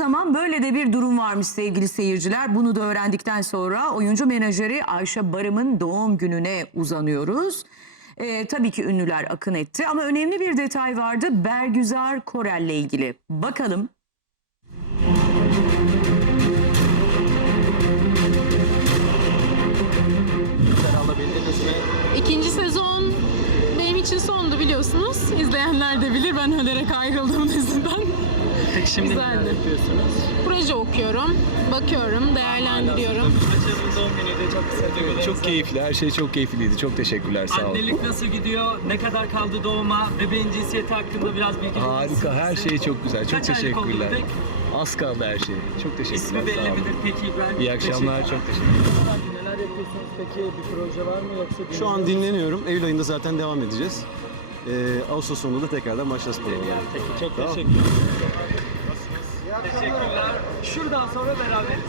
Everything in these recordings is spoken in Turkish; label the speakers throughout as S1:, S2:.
S1: zaman böyle de bir durum varmış sevgili seyirciler. Bunu da öğrendikten sonra oyuncu menajeri Ayşe Barım'ın doğum gününe uzanıyoruz. Ee, tabii ki ünlüler akın etti ama önemli bir detay vardı Bergüzar Korel'le ilgili. Bakalım?
S2: İkinci sezon benim için sondu biliyorsunuz. İzleyenler de bilir ben ölerek ayrıldım diziden.
S3: Peki şimdi neler
S2: Güzeldi.
S3: yapıyorsunuz?
S2: Proje okuyorum, bakıyorum, değerlendiriyorum.
S3: Açar'ın doğum günüydü çok kısa
S4: Çok keyifli, her şey çok keyifliydi. Çok teşekkürler, sağ olun.
S3: Annelik nasıl gidiyor? Ne kadar kaldı doğuma? Bebeğin cinsiyeti hakkında biraz bilgi verir
S4: Harika,
S3: misiniz?
S4: her şey çok güzel. Çok
S3: Kaç aylık oldu
S4: teşekkürler.
S3: bebek?
S4: Az kaldı her şey. Çok teşekkürler,
S3: İsmi
S4: sağ
S3: belli
S4: olun.
S3: midir peki İbrahim?
S4: İyi akşamlar, çok teşekkürler.
S3: Neler yapıyorsunuz peki? Bir proje var mı yoksa
S5: Şu an dinleniyorum. Eylül ayında zaten devam edeceğiz. Ee, Ağustos sonunda da tekrardan.
S3: Peki çok
S5: Tamam.
S3: teşekkürler. Teşekkürler. Şuradan sonra beraberiz.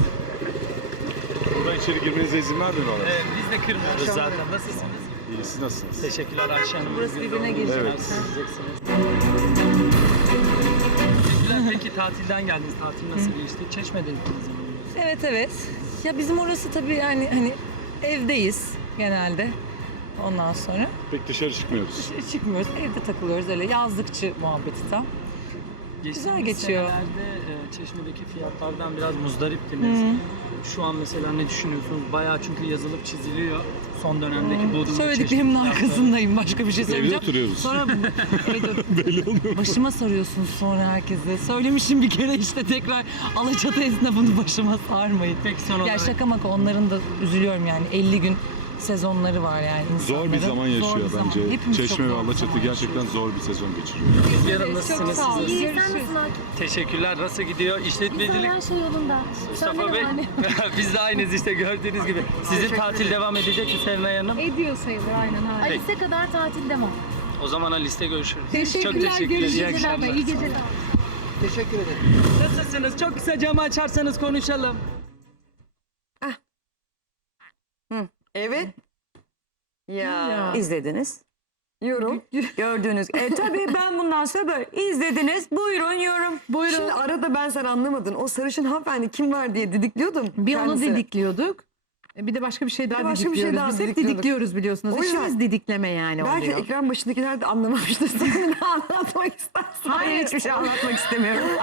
S6: Buradan içeri girmenize izin vermiyor bana.
S3: Ee, biz de kırmıyoruz zaten. Nasılsınız?
S6: İyi, siz nasılsınız?
S3: Teşekkürler Ayşe Hanım. Burası
S1: birbirine girecek.
S6: Evet.
S3: Teşekkürler. Peki tatilden geldiniz. Tatil nasıl geçti? Çeşme'de gittiniz. yanılmıyorsam.
S7: Evet evet. Ya bizim orası tabii yani hani evdeyiz genelde. Ondan sonra
S6: Pek dışarı çıkmıyoruz.
S7: dışarı çıkmıyoruz. Evde takılıyoruz öyle yazlıkçı muhabbeti tam.
S3: Geçtiğimiz
S7: geçiyor.
S3: senelerde e, Çeşme'deki fiyatlardan biraz muzdariptiniz. Şu an mesela ne düşünüyorsunuz? Bayağı çünkü yazılıp çiziliyor. Son dönemdeki Bodrum ve
S7: Söylediklerimin
S3: Çeşme fiyatları.
S7: arkasındayım. Başka bir şey
S6: Evde
S7: söyleyeceğim.
S6: oturuyoruz.
S7: Sonra Belli oluyor. Başıma sarıyorsunuz sonra herkese. Söylemişim bir kere işte tekrar Alaçatı esnafını başıma sarmayın.
S3: Peki son
S7: Ya
S3: olarak
S7: şaka maka onların da üzülüyorum yani 50 gün sezonları var yani insanların.
S6: Zor bir zaman
S7: Zor
S6: yaşıyor
S7: bir zaman.
S6: bence.
S7: Hepimiz çok
S6: Çeşme ve
S7: zor bir
S6: Alaçatı
S7: zaman
S6: gerçekten zor bir sezon geçiriyor.
S3: Yarın nasılsınız?
S7: sağ olun.
S3: siz?
S8: İyi, sen nasılsın Akif?
S3: Teşekkürler. Nasıl gidiyor?
S8: Güzel,
S3: İşletmecilik.
S8: her şey yolunda.
S3: Mustafa Bey. Biz de aynıyız işte gördüğünüz gibi. Sizin tatil devam edecek mi Sevmay Hanım?
S2: Ediyor sayılır aynen hala.
S8: Alice kadar tatil devam.
S3: O zaman Alice'te görüşürüz.
S2: Teşekkürler,
S3: Çok teşekkürler. İyi
S2: görüşürüz.
S8: Geceler
S3: akşamlar.
S8: İyi geceler.
S3: Nasılsınız? Çok kısa camı açarsanız konuşalım.
S9: Evet. Ya.
S1: izlediniz.
S9: Yorum.
S1: Gördünüz. E tabii ben bundan sonra böyle izlediniz. Buyurun yorum. Buyurun.
S9: Şimdi arada ben sen anlamadın. O sarışın hanımefendi kim var diye didikliyordum.
S10: Bir onu
S9: kendisine.
S10: didikliyorduk. E, Bir de başka bir şey daha
S9: başka bir şey daha
S10: Biz hep didikliyoruz biliyorsunuz.
S9: O yüzden-
S10: İşimiz didikleme yani
S9: Belki
S10: oluyor.
S9: ekran başındakiler de anlamamıştır. Sen ne anlatmak istersin?
S1: Hayır hiçbir şey anlatmak istemiyorum.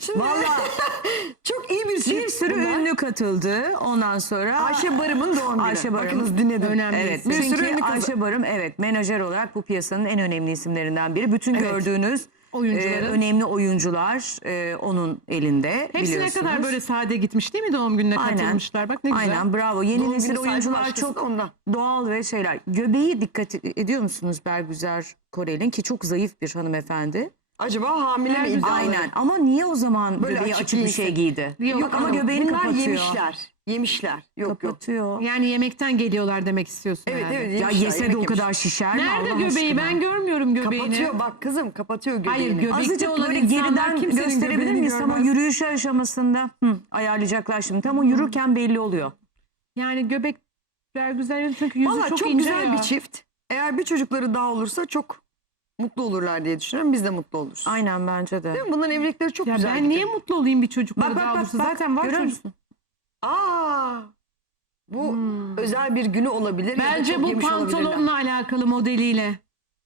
S9: Şimdi
S1: Vallahi
S9: bir
S1: sürü
S9: bunlar.
S1: ünlü katıldı. Ondan sonra
S9: Ayşe Barım'ın doğum günü.
S1: Ayşe Barım.
S9: Bakınız dinledim.
S10: Önemli.
S1: Evet,
S9: Bir sürü
S1: çünkü
S9: ünlü kız.
S1: Ayşe Barım evet menajer olarak bu piyasanın en önemli isimlerinden biri. Bütün
S9: Evet.
S1: gördüğünüz
S10: Oyuncuların.
S1: e, önemli oyuncular e, onun elinde
S10: Hepsi ne
S1: biliyorsunuz.
S10: kadar böyle sade gitmiş değil mi doğum gününe
S1: Aynen.
S10: katılmışlar. Bak ne güzel.
S1: Aynen bravo. Yeni
S9: Doğum
S1: nesil
S9: günü sahibi
S1: oyuncular
S9: başkası
S1: çok
S9: da ondan.
S1: doğal ve şeyler. Göbeği dikkat ediyor musunuz Bergüzar Korel'in ki çok zayıf bir hanımefendi.
S9: Acaba hamile mi?
S1: Aynen ama niye o zaman
S9: Böyle
S1: göbeği
S9: açık
S1: açık, bir şey giydi?
S10: Yok,
S1: Yok, ama
S10: ama
S1: göbeğini
S9: Bunlar
S1: kapatıyor.
S9: yemişler. Yemişler. Yok yok.
S1: Kapatıyor.
S10: Yani yemekten geliyorlar demek istiyorsun
S9: Evet
S10: herhalde.
S9: evet
S1: Ya
S9: yemişler.
S1: yese de
S9: yemek
S1: o kadar şişer mi
S10: Nerede
S1: Allah
S10: göbeği?
S1: aşkına?
S10: Ben görmüyorum göbeğini.
S9: Kapatıyor bak kızım kapatıyor göbeğini.
S10: Hayır, göbekli
S1: Azıcık
S10: olan
S1: böyle
S10: insanlar
S1: geriden
S10: kimsenin
S1: gösterebilir
S10: göbeğini
S1: miyiz? Tam o
S10: görmez.
S1: yürüyüş aşamasında hı, ayarlayacaklar şimdi. Tam o yürürken belli oluyor.
S10: Yani göbekler güzel çünkü yüzü
S9: Valla
S10: çok,
S9: çok,
S10: ince
S9: güzel
S10: ya.
S9: bir çift. Eğer bir çocukları daha olursa çok mutlu olurlar diye düşünüyorum. Biz de mutlu oluruz.
S1: Aynen bence de.
S9: Değil mi? Bunların evlilikleri çok
S10: Ya
S9: güzel.
S10: ben niye mutlu olayım bir çocukları
S1: Bak, bak, bak.
S10: Zaten var
S1: Görüyor musun?
S9: Aa, bu
S10: Hmm.
S9: özel bir günü olabilir.
S10: Bence bu pantolonla alakalı modeliyle.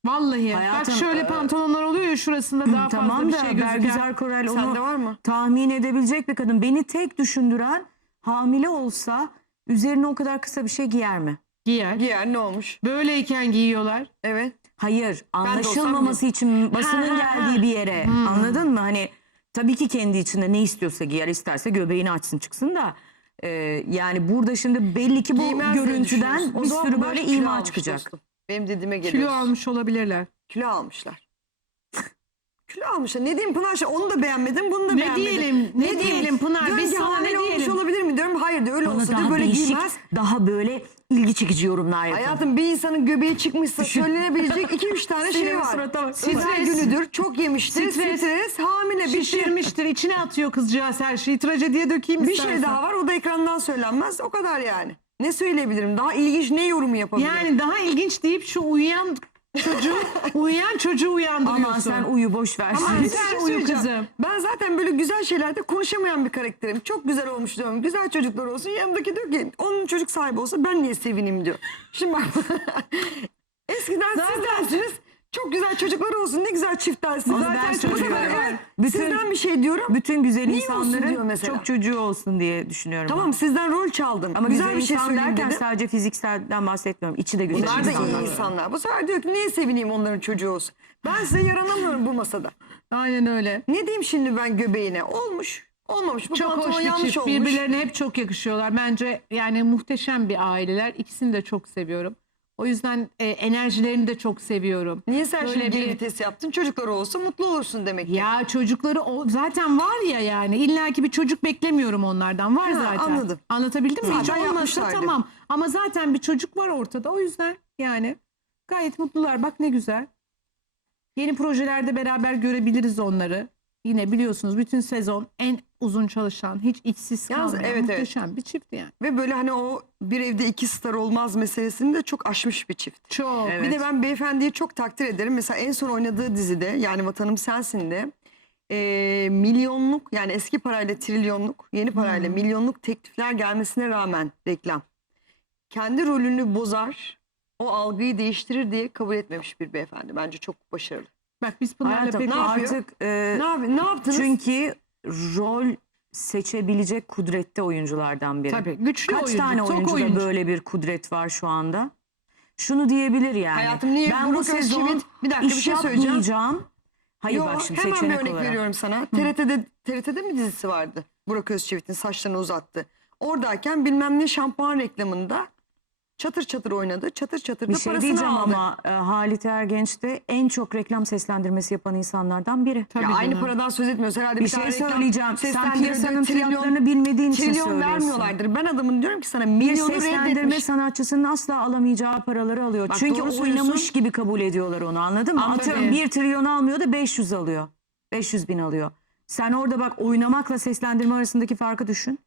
S10: Vallahi.
S1: Hayatım,
S10: Bak şöyle
S1: e,
S10: pantolonlar oluyor ya şurasında daha fazla
S1: tamam
S10: bir
S1: da
S10: şey gözüküyor.
S1: Bergüzar Korel onu
S9: Sende var mı?
S1: tahmin edebilecek bir kadın. Beni tek düşündüren hamile olsa üzerine o kadar kısa bir şey giyer mi?
S10: Giyer.
S9: Giyer ne olmuş?
S10: Böyleyken giyiyorlar.
S9: Evet.
S1: Hayır, anlaşılmaması için basının
S10: Ha, ha,
S1: geldiği
S10: ha.
S1: bir yere.
S10: Hmm.
S1: Anladın mı? Hani tabii ki kendi içinde ne istiyorsa giyer, isterse göbeğini açsın çıksın da e, yani burada şimdi belli ki bu
S9: Giymez
S1: görüntüden bir sürü böyle
S9: kilo
S1: ima çıkacak.
S9: dostum. Benim dediğime
S10: Kilo
S9: geliyorsun.
S10: almış olabilirler.
S9: Kilo almışlar. Kilo almışlar. Ne diyeyim Pınar? Şimdi Onu da beğenmedim, bunu da
S10: Ne
S9: beğenmedim.
S10: diyelim, ne diyelim Pınar?
S9: Diyorum
S10: Biz
S9: ki
S10: sana ne
S9: hamile olmuş
S10: diyelim?
S9: olabilir mi? Diyorum hayır diyor. Öyle
S1: Bana
S9: olsa
S1: daha
S9: da böyle
S1: değişik,
S9: giymez.
S1: daha böyle ilgi çekici yorumlar yapın.
S9: Hayatım bir insanın göbeği çıkmışsa söylenebilecek iki üç tane şey
S1: Senin
S9: var.
S1: surata bak.
S9: Özel
S10: Stres.
S9: günüdür, çok yemiştir,
S10: Stres.
S9: stres, hamile bir şey.
S10: Şişirmiştir, içine atıyor kızcağız her şeyi. Trajediye dökeyim
S9: Bir
S10: istersen.
S9: şey daha var o da ekrandan söylenmez. O kadar yani. Ne söyleyebilirim? Daha ilginç ne yorumu yapabilirim?
S10: Yani daha ilginç deyip şu uyuyan Çocuğu uyuyan çocuğu uyandırıyorsun.
S1: Aman sen uyu boş ver.
S9: Ama
S10: Sen
S9: şey
S10: uyu
S9: söyleyeceğim.
S10: kızım.
S9: Ben zaten böyle güzel şeylerde konuşamayan bir karakterim. Çok güzel olmuş diyorum. Güzel çocuklar olsun. Yanımdaki diyor ki onun çocuk sahibi olsa ben niye sevineyim diyor. Şimdi bak. Eskiden siz dersiniz. Çok güzel çocuklar olsun. Ne güzel çiftersiniz.
S1: Ama
S9: Zaten
S1: ben
S9: çok sever.
S1: Bütün-
S9: Sizden bir şey diyorum.
S1: Bütün güzel
S9: Niye olsun diyor
S1: insanların
S9: mesela.
S1: çok çocuğu olsun diye düşünüyorum. ben.
S9: Tamam sizden rol çaldım.
S1: Ama
S9: güzel, bir şey
S1: insan
S9: söyleyeyim
S1: derken
S9: dedim.
S1: sadece fizikselden bahsetmiyorum. İçi de güzel
S9: Bunlar da
S1: insanlar.
S9: iyi insanlar. Bu sefer diyor ki niye sevineyim onların çocuğu olsun. Ben size yaranamıyorum bu masada.
S10: Aynen öyle.
S9: Ne diyeyim şimdi ben göbeğine? Olmuş. Olmamış. Bu
S10: Çok
S9: pantolon
S10: hoş bir
S9: yanlış
S10: çift.
S9: olmuş.
S10: Birbirlerine hep çok yakışıyorlar. Bence yani muhteşem bir aileler. İkisini de çok seviyorum. O yüzden e, enerjilerini de çok seviyorum.
S9: Niye sen
S10: Böyle
S9: şimdi geri
S10: bir-
S9: vites yaptın? Çocuklar olsa mutlu olursun demek ki.
S10: Ya çocukları o zaten var ya yani illaki bir çocuk beklemiyorum onlardan var
S9: Ha,
S10: zaten.
S9: anladım.
S10: Anlatabildim mi? Hiç olmasa tamam ama zaten bir çocuk var ortada o yüzden yani gayet mutlular bak ne güzel. Yeni projelerde beraber görebiliriz onları. Yine biliyorsunuz bütün sezon en uzun çalışan hiç içsiz
S9: Yalnız
S10: kalmayan
S9: evet, evet.
S10: muhteşem bir çift yani.
S9: Ve böyle hani o bir evde iki star olmaz meselesini de çok aşmış bir çift.
S10: Çok.
S1: Evet.
S9: Bir de ben beyefendiyi çok takdir ederim. Mesela en son oynadığı dizide yani Vatanım Sensin de e, milyonluk yani eski parayla trilyonluk yeni parayla
S10: Hmm.
S9: milyonluk teklifler gelmesine rağmen reklam. Kendi rolünü bozar o algıyı değiştirir diye kabul etmemiş bir beyefendi. Bence çok başarılı.
S10: Bak biz bunlarla
S1: Hayatım
S10: pek
S9: ne yapıyor?
S1: artık e,
S9: Ne, yap ne yaptınız?
S1: çünkü rol seçebilecek kudrette oyunculardan biri.
S10: Tabii güçlü
S1: Kaç
S10: oyuncu,
S1: tane
S10: çok
S1: oyuncuda
S10: oyuncu.
S1: böyle bir kudret var şu anda? Şunu diyebilir yani.
S9: Hayatım niye
S1: ben bu
S9: Burak
S1: sezon
S9: Özçivit- bir dakika, bir
S1: iş
S9: şey söyleyeceğim.
S1: Hayır
S9: Yo,
S1: bak şimdi
S9: hemen bir örnek
S1: olarak.
S9: veriyorum sana. TRT'de TRT'de mi dizisi vardı? Burak Özçivit'in saçlarını uzattı. Oradayken bilmem ne şampuan reklamında çatır çatır oynadı. Çatır çatır da
S1: Bir şey
S9: parasını
S1: diyeceğim
S9: aldı.
S1: ama e, Halit Ergenç de en çok reklam seslendirmesi yapan insanlardan biri.
S10: Tabii
S9: ya aynı
S10: canım.
S9: paradan söz etmiyoruz. Herhalde
S1: Bir
S9: bir,
S1: şey
S9: tane reklam
S1: söyleyeceğim. Sen
S9: seslendirdi,
S1: piyasanın
S9: trilyon-
S1: fiyatlarını bilmediğin için
S9: Trilyon
S1: söylüyorsun.
S9: vermiyorlardır. Ben adamın diyorum ki sana
S1: Bir
S9: milyonu
S1: seslendirme
S9: reddetmiş.
S1: sanatçısının asla alamayacağı paraları alıyor.
S9: Bak,
S1: Çünkü
S9: doğru
S1: oynamış
S9: söylüyorsun.
S1: gibi kabul ediyorlar onu anladın mı?
S9: Anladım.
S1: Atıyorum 1 trilyon almıyor da 500 alıyor. 500 bin alıyor. Sen orada bak oynamakla seslendirme arasındaki farkı düşün.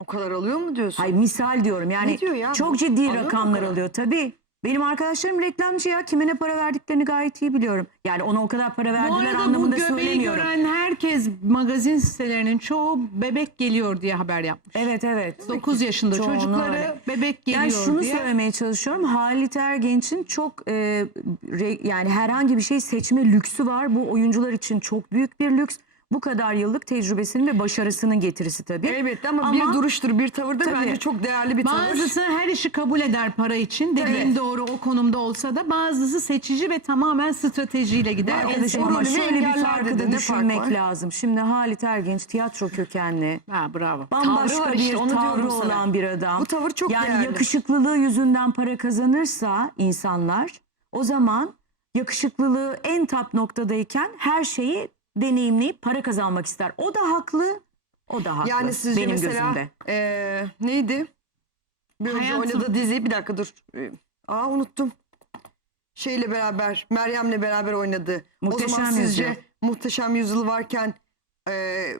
S9: O kadar alıyor mu diyorsun?
S1: Hayır misal diyorum yani
S9: Ne diyor ya
S1: çok ciddi
S9: Alıyor mu o
S1: rakamlar
S9: kadar?
S1: alıyor tabii. Benim arkadaşlarım reklamcı ya kime ne para verdiklerini gayet iyi biliyorum. Yani ona o kadar para
S10: Bu
S1: verdiler
S10: arada bu
S1: anlamında
S10: göbeği
S1: söylemiyorum.
S10: gören herkes magazin sitelerinin çoğu bebek geliyor diye haber yapmış.
S1: Evet evet.
S10: 9 yaşında
S1: Çoğunu
S10: çocukları
S1: öyle.
S10: bebek geliyor
S1: Yani şunu
S10: diye.
S1: söylemeye çalışıyorum. Halit Ergenç'in çok e, re- yani herhangi bir şey seçme lüksü var. Bu oyuncular için çok büyük bir lüks. Bu kadar yıllık tecrübesinin ve başarısının getirisi tabii.
S9: Elbette ama,
S1: Ama-
S9: bir duruştur, bir tavırdır
S1: Tabii.
S9: bence çok değerli bir tavır.
S10: Bazısı her işi kabul eder para için. Dediğin
S9: Tabii.
S10: doğru o konumda olsa da bazısı seçici ve tamamen stratejiyle gider.
S1: Arkadaşım ama şöyle bir farkı da
S9: fark
S1: düşünmek
S9: var?
S1: lazım. Şimdi Halit Ergenç tiyatro kökenli.
S10: Ha bravo.
S1: Bambaşka
S9: Tavrı
S1: bir
S9: işte, onu
S1: tavrı
S9: sana.
S1: olan bir adam.
S9: Bu tavır çok
S1: yani
S9: değerli.
S1: yakışıklılığı yüzünden para kazanırsa insanlar o zaman yakışıklılığı en top noktadayken her şeyi deneyimleyip para kazanmak ister. O da haklı. O da haklı.
S9: Yani sizce
S1: benim
S9: mesela
S1: gözümde.
S9: eee, neydi? Bir önce
S10: Hayatım.
S9: oynadığı dizi bir dakika dur. Ee, Aa unuttum. Şeyle beraber Meryem'le beraber oynadı. o
S1: Muhteşem
S9: zaman sizce
S1: Yüzyıl.
S9: Muhteşem Yüzyıl varken eee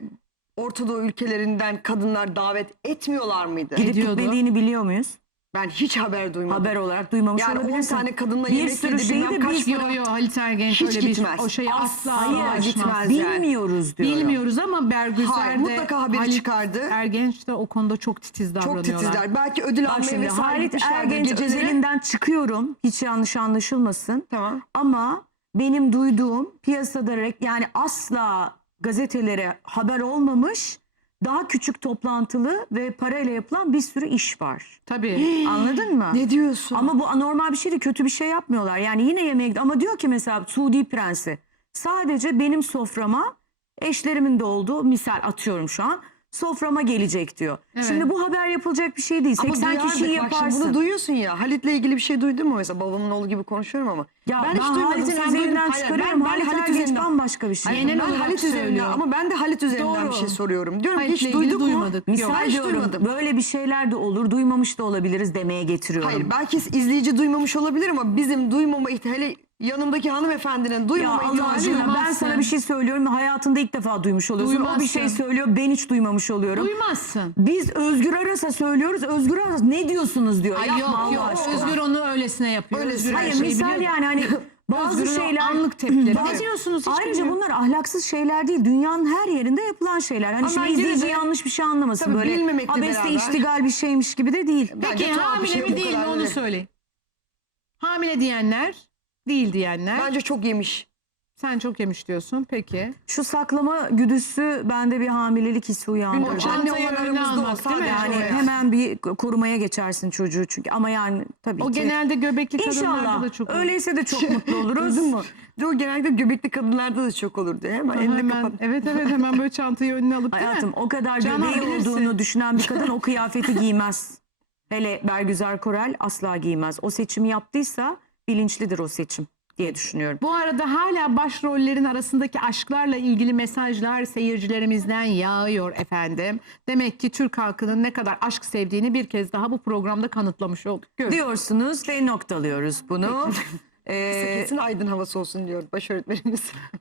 S9: Orta Doğu ülkelerinden kadınlar davet etmiyorlar mıydı?
S1: Gidip
S10: ediyordu.
S1: gitmediğini biliyor muyuz?
S9: Ben hiç haber duymadım.
S1: Haber olarak duymamış
S9: yani 10
S1: olabilirsin.
S9: tane kadınla
S1: Bir
S9: yemek
S1: sürü
S9: yedi
S1: şeyi
S9: bilmem
S1: de
S9: kaç
S1: biz
S9: para.
S10: Yo yo Halit Ergenç
S9: Hiç
S10: öyle bir
S9: gitmez.
S10: o şeyi asla,
S9: Asla gitmez.
S1: Bilmiyoruz diyorum.
S10: Bilmiyoruz ama Bergüzer de
S9: mutlaka haberi
S10: Halit
S9: çıkardı.
S10: Ergenç de o konuda çok titiz
S9: Çok
S10: davranıyorlar.
S9: titizler. Belki ödül
S1: Bak
S9: almaya vesaire
S1: Halit Ergenç özelinden çıkıyorum. Hiç yanlış anlaşılmasın.
S9: Tamam.
S1: Ama benim duyduğum piyasada yani asla gazetelere haber olmamış daha küçük toplantılı ve parayla yapılan bir sürü iş var.
S10: Tabii.
S1: Anladın mı?
S9: Ne diyorsun?
S1: Ama bu anormal bir şey değil, kötü bir şey yapmıyorlar. Yani yine gid- ama diyor ki mesela Suudi Prensi sadece benim soframa eşlerimin de olduğu misal atıyorum şu an soframa gelecek diyor.
S10: Evet.
S1: Şimdi bu haber yapılacak bir şey değil.
S9: Ama
S1: 80
S9: duyardık.
S1: kişiyi
S9: Bak şimdi
S1: yaparsın.
S9: bunu duyuyorsun ya. Halit'le ilgili bir şey duydun mu mesela? Babamın oğlu gibi konuşuyorum ama.
S1: Ya ben,
S9: hiç duymadım. Sen
S1: üzerinden
S9: Hayır,
S1: çıkarıyorum.
S9: ben- ben
S1: Halit,
S9: üzerinden-
S1: bambaşka bir şey.
S10: Genel
S9: ben Halit üzerinden ama ben de Halit üzerinden
S10: Doğru.
S9: bir şey soruyorum. Diyorum
S10: Halit'le
S9: hiç duyduk mu?
S10: duymadık.
S1: Misal
S9: Ben hiç
S1: diyorum
S9: duymadım.
S1: böyle bir şeyler de olur duymamış da olabiliriz demeye getiriyorum.
S9: Hayır belki izleyici duymamış olabilir ama bizim duymama ihtimali yanımdaki hanımefendinin
S1: Ya
S9: duymama ihtimali
S1: aşkına
S9: yok.
S1: ben
S2: duymazsın.
S1: sana bir şey söylüyorum hayatında ilk defa duymuş oluyorsun. O bir
S10: Duymazsın.
S1: şey söylüyor ben hiç duymamış oluyorum.
S10: Duymazsın.
S1: Biz Özgür Aras'a söylüyoruz. Özgür Aras ne diyorsunuz diyor.
S10: Ay
S1: Yapma
S10: yok
S1: Allah
S10: yok
S1: aşkına.
S10: Özgür onu öylesine yapıyor.
S9: Öylesine.
S1: Hayır misal
S10: biliyor.
S1: Yani bazı
S10: Özgür'ün o
S1: şeyler
S10: anlık tepkileri.
S1: Bazı-
S10: Ne diyorsunuz hiç
S1: Ayrıca
S10: bilmiyorum.
S1: bunlar ahlaksız şeyler değil. Dünyanın her yerinde yapılan şeyler. Hani
S9: Ama
S1: şimdi
S9: bence de-
S1: izleyici yanlış bir şey anlamasın
S9: Tabii
S1: böyle.
S9: bilmemekle
S1: Abeste
S9: beraber.
S1: iştigal bir şeymiş gibi de değil.
S9: Bence
S10: Peki
S9: tuhaf bir
S10: hamile
S9: şey
S10: mi değil mi
S9: kadar
S10: onu
S9: öyle.
S10: söyle. Hamile diyenler, değil diyenler.
S9: Bence çok yemiş.
S10: Sen çok yemiş diyorsun. Peki.
S1: Şu saklama güdüsü bende bir hamilelik hissi uyandırdı.
S10: Anne çantayı
S9: olan
S10: önüne
S9: aramızda
S10: almak
S9: olsa
S10: değil mi?
S1: Yani hemen bir korumaya geçersin çocuğu çünkü ama yani tabii
S10: O
S1: ki.
S10: genelde göbekli kadınlarda
S1: İnşallah.
S10: da çok olur.
S1: Öyleyse de çok mutlu oluruz.
S9: Duydun mu? O genelde göbekli kadınlarda da çok olur diyor. Hemen elini
S10: Hemen,
S9: kapat.
S10: evet evet hemen böyle çantayı önüne alıp değil
S1: Hayatım o kadar
S10: Canan
S1: göbeği
S10: bilirsin.
S1: olduğunu düşünen bir kadın o kıyafeti giymez. Hele Bergüzar Korel asla giymez. O seçimi yaptıysa bilinçlidir o seçim diye düşünüyorum.
S10: Bu arada hala başrollerin arasındaki aşklarla ilgili mesajlar seyircilerimizden yağıyor efendim. Demek ki Türk halkının ne kadar aşk sevdiğini bir kez daha bu programda kanıtlamış olduk. Görün.
S1: Diyorsunuz ve noktalıyoruz bunu. Ee,
S9: Kesin aydın havası olsun diyor baş öğretmenimiz.